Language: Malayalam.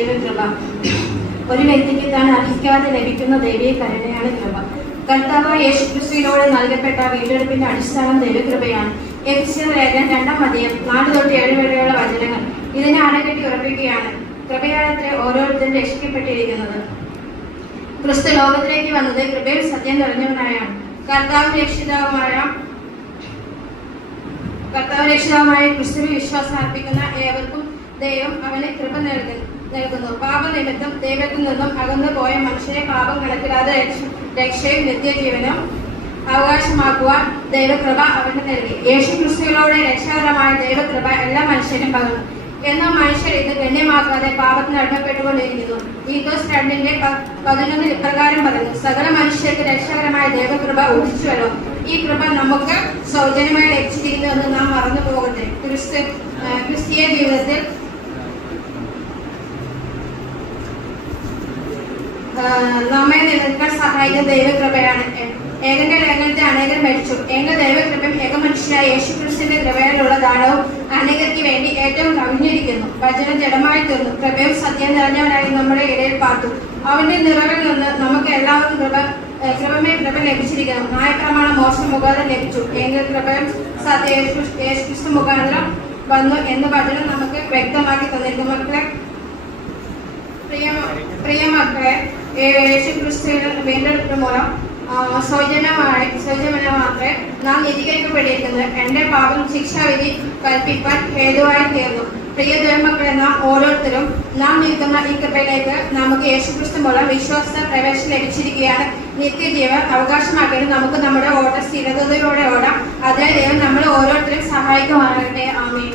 ദൈവകൃപ. ഒരു വ്യക്തിക്ക് താൻ അർഹിക്കാതെ ലഭിക്കുന്ന ദൈവീയ കരുണയാണ് കൃപ. കർത്താവായ യേശുക്രിസ്തുവിനോട് നൽകപ്പെട്ട വീണ്ടെടുപ്പിന്റെ അടിസ്ഥാനം ദൈവകൃപയാണ്. എഫെസ്യർ ലേഖനം 2:4-7 വരെയുള്ള വചനങ്ങൾ ഇതിനെ അണകെട്ടി ഉറപ്പിക്കുകയാണ്. കൃപയാലത്രേ ഓരോരുത്തരും രക്ഷിക്കപ്പെട്ടിരിക്കുന്നത്. ക്രിസ്തു ലോകത്തിലേക്ക് വന്നത് കൃപയിൽ സത്യം നിറഞ്ഞവനായാണ്. കർത്താവ് രക്ഷിതാവുമായ ക്രിസ്തുവിൽ വിശ്വാസം അർപ്പിക്കുന്ന ഏവർക്കും ദൈവം അവന് കൃപ നൽകുന്നു. പാപനിമിത്തം ദൈവത്തിൽ നിന്നും അകന്നു പോയ മനുഷ്യനെ പാപം കണക്കിലാതെ രക്ഷയും നിത്യജീവനും അവകാശമാക്കുവാൻ ദൈവകൃപ അവന് നൽകി. യേശു ക്രിസ്തുവിലൂടെ രക്ഷാകരമായ ദൈവകൃപ എല്ലാ മനുഷ്യരും പകർന്നു. എന്നാൽ മനുഷ്യർ ഇത് ഗണ്യമാക്കാതെ പാപത്തിന് അടിമപ്പെട്ടുകൊണ്ടിരിക്കുന്നു. തീത്തോസ് 2:11 ഇപ്രകാരം പറയുന്നു: സകല മനുഷ്യർക്ക് രക്ഷാകരമായ ദൈവകൃപ ഉദിച്ചുവല്ലോ. ഈ കൃപ നമുക്ക് സൗജന്യമായി ലഭിച്ചിരിക്കുന്നുവെന്ന് നാം മറന്നു പോകട്ടെ. ക്രിസ്തീയ ജീവിതത്തിൽ നമ്മെ നിലനിൽക്കാൻ സഹായിക്കുന്ന ദൈവകൃപയാണ്. ഏകന്റെ ലേഖനത്തിൽ അനേകർ മരിച്ചു. എങ്കിൽ ദൈവകൃപയും ഏകമനുഷ്യനായ യേശുക്രിസ്തുവിന്റെ കൃപയിലുള്ള ദാനവും അനേകർക്ക് വേണ്ടി ഏറ്റവും കവിഞ്ഞിരിക്കുന്നു. വചനം ജഡമായി തീർന്നു, കൃപയും സത്യം നിറഞ്ഞവനായി നമ്മുടെ ഇടയിൽ പാർത്തു. അവന്റെ നിറവിൽ നിന്ന് നമുക്ക് എല്ലാവർക്കും കൃപ ലഭിച്ചിരിക്കുന്നു. ന്യായപ്രമാണം മോശം മുഖാന്തരം ലഭിച്ചു. എങ്കിൽ കൃപയും സത്യം യേശുക്രിസ്തു മുഖാന്തരം വന്നു എന്ന് വചനം നമുക്ക് വ്യക്തമാക്കി തന്നിരിക്കുന്നു. പ്രിയ മക്കളെ, യേശുക്രിസ്തുവിന്റെ വീണ്ടെടുപ്പ് മൂലം സൗജന്യം മാത്രമേ നാം നീതീകരിക്കപ്പെട്ടിരിക്കുന്നത്. എന്റെ പാപം ശിക്ഷാവിധി കൽപ്പിക്കാൻ ഹേതുവായി തീർന്നു. പ്രിയ ദൈവമക്കളെ, നാം ഓരോരുത്തരും നാം നിൽക്കുന്ന ഈ കൃപയിലേക്ക് നമുക്ക് യേശുക്രിസ്തു മൂലം വിശ്വാസ പ്രവേശനം ലഭിച്ചിരിക്കുകയാണ്. നിത്യജീവൻ അവകാശമാക്കിയത് നമുക്ക് നമ്മുടെ ഓട്ട സ്ഥിരതയോടെ ഓടാം. അതിനെ ദൈവം നമ്മളെ ഓരോരുത്തരും സഹായിക്കുമാറാകട്ടെ. ആമേൻ.